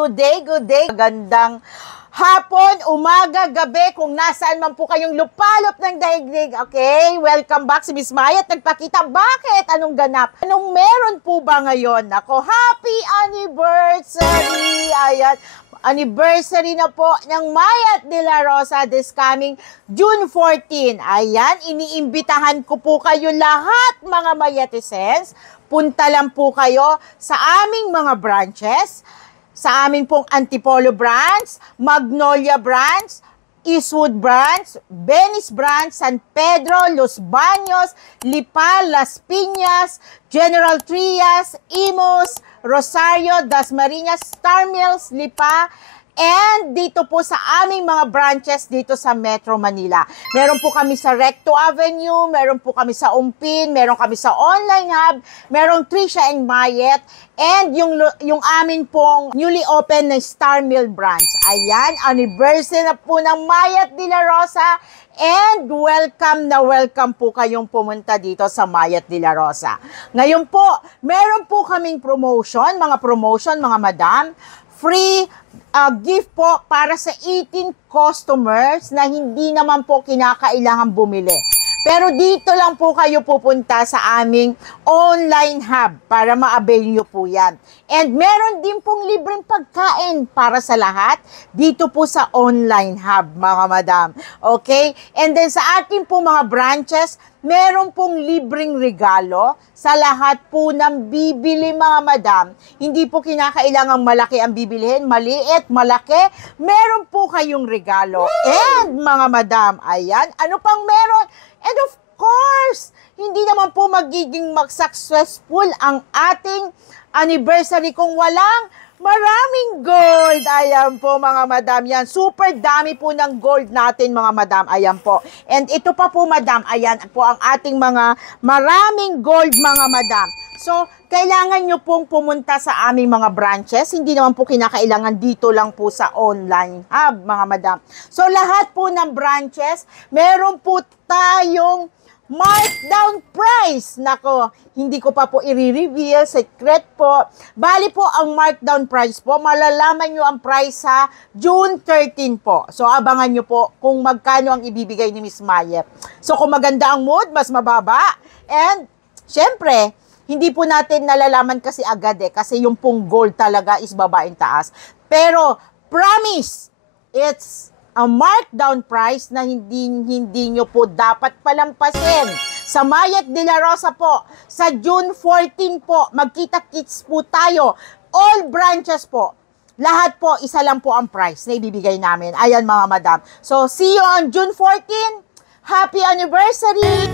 good day, good day. Magandang hapon, umaga, gabi, kung nasaan man po kayong lupalop ng daigdig. Okay, welcome back si Miss Maya at nagpakita. Bakit? Anong ganap? Anong meron po ba ngayon? Ako, happy anniversary! Ayan, anniversary na po ng Mayat de la Rosa this coming June 14. Ayan, iniimbitahan ko po kayo lahat mga Mayatisens. Punta lang po kayo sa aming mga branches, sa amin pong Antipolo branch, Magnolia branch, Eastwood branch, Venice branch, San Pedro, Los Baños, Lipa, Las Piñas, General Trias, Imus, Rosario, Dasmariñas, Star Mills, Lipa, and dito po sa aming mga branches dito sa Metro Manila. Meron po kami sa Recto Avenue, meron po kami sa Umpin, meron kami sa Online Hub, meron Tricia and Mayet, and yung amin pong newly open na Star Mill branch. Ayan, anniversary na po ng Mayat de la Rosa, and welcome po kayong pumunta dito sa Mayat de la Rosa. Ngayon po, meron po kaming promotion, mga madam, free gift po para sa 18 customers na hindi naman po kinakailangan bumili. Pero dito lang po kayo pupunta sa aming online hub para ma-avail nyo po yan. And meron din pong libreng pagkain para sa lahat dito po sa online hub, mga madam. Okay? And then sa ating po mga branches, meron pong libreng regalo sa lahat po ng bibili, mga madam. Hindi po kinakailangang malaki ang bibilihin, maliit, malaki. Meron po kayong regalo. And mga madam, ayan, ano pang meron? And of course, hindi naman po magiging mag-successful ang ating anniversary kung walang maraming gold. Ayan po mga madam, yan. Super dami po ng gold natin mga madam. Ayan po. And ito pa po madam, ayan po ang ating mga maraming gold mga madam. So, kailangan nyo pong pumunta sa aming mga branches. Hindi naman po kinakailangan dito lang po sa online hub mga madam. So, lahat po ng branches, meron po tayong markdown price. Nako, hindi ko pa po i-reveal, secret po. Bali po, ang markdown price po, malalaman nyo ang price sa June 13 po. So, abangan nyo po kung magkano ang ibibigay ni Miss Maya. So, kung maganda ang mood, mas mababa. And, syempre, hindi po natin nalalaman kasi agad kasi yung pong gold talaga is babaeng taas. Pero, promise, it's a markdown price na hindi nyo po dapat palampasin. Sa Mayat de la Rosa po, sa June 14 po, magkita-kits po tayo. All branches po. Lahat po, isa lang po ang price na ibibigay namin. Ayan mga madam. So, see you on June 14. Happy anniversary!